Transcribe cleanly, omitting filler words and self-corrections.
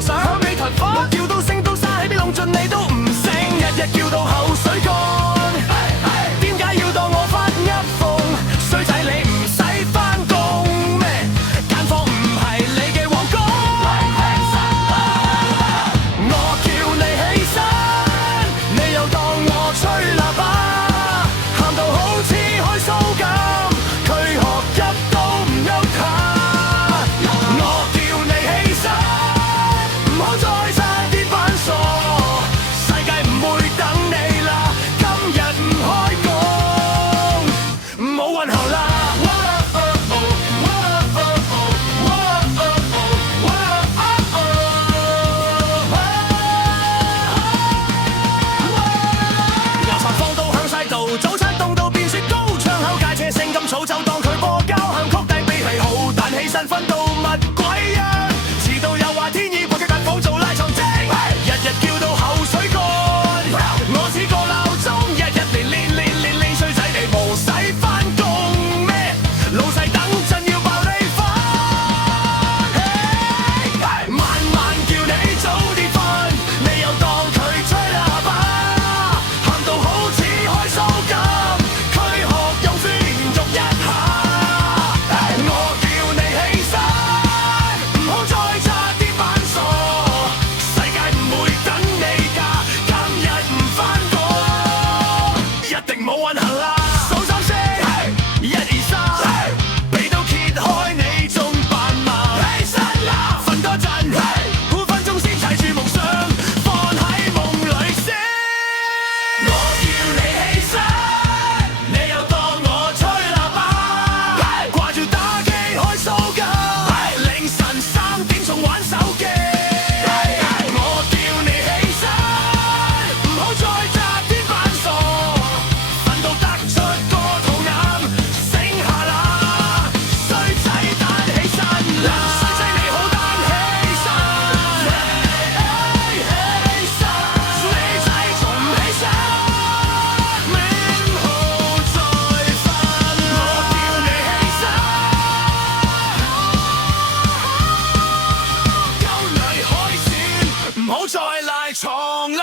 和尚向你彈火，我叫到聖到沙起邊弄盡你都唔醒，日日叫到口水乾。點解要當我發噏風？衰仔你唔使返工咩？間房唔係你嘅皇宮。我叫你起身，你又當我吹喇叭，喊到好似開騷咁，軀殼一都唔喐下。我叫你起身，唔好再差啲扮傻，世界唔會等你啦，今日唔開工，冇運行啦。牙刷放到響晒度，早餐凍到變雪糕，窗口街車聲咁嘈，就當佢播交響曲，低比係好，但起身瞓到乜鬼啊？遲到又話天意，搏腳間房做拉床精，日日叫到口水乾。我似個鬧鐘，日日嚟練，衰仔你無使返工咩？老細等陣要爆你飯，晚晚叫你早啲瞓，你又當佢吹喇叭，喊到好似開騷咁，軀殼用酸喐一下。我叫你起身，唔好再差啲扮傻，世界唔會等你㗎，今日唔返工，一定冇運行啦。數三聲，一二三，俾到揭開你仲扮盲，起身啦，瞓多陣，5分鐘先踩住夢想，放喺夢裏先。我叫你起身，你又當我吹喇叭，掛住打機開騷咁，凌晨3點仲玩手機。我叫你起身，唔好再差啲扮傻，瞓到得出個肚腩，醒下啦，衰仔彈起身啦，衰仔你好彈起身，起身，衰仔仲唔起身，名號再瞓。我叫你起身，夠嚟開線，唔好再賴床啦。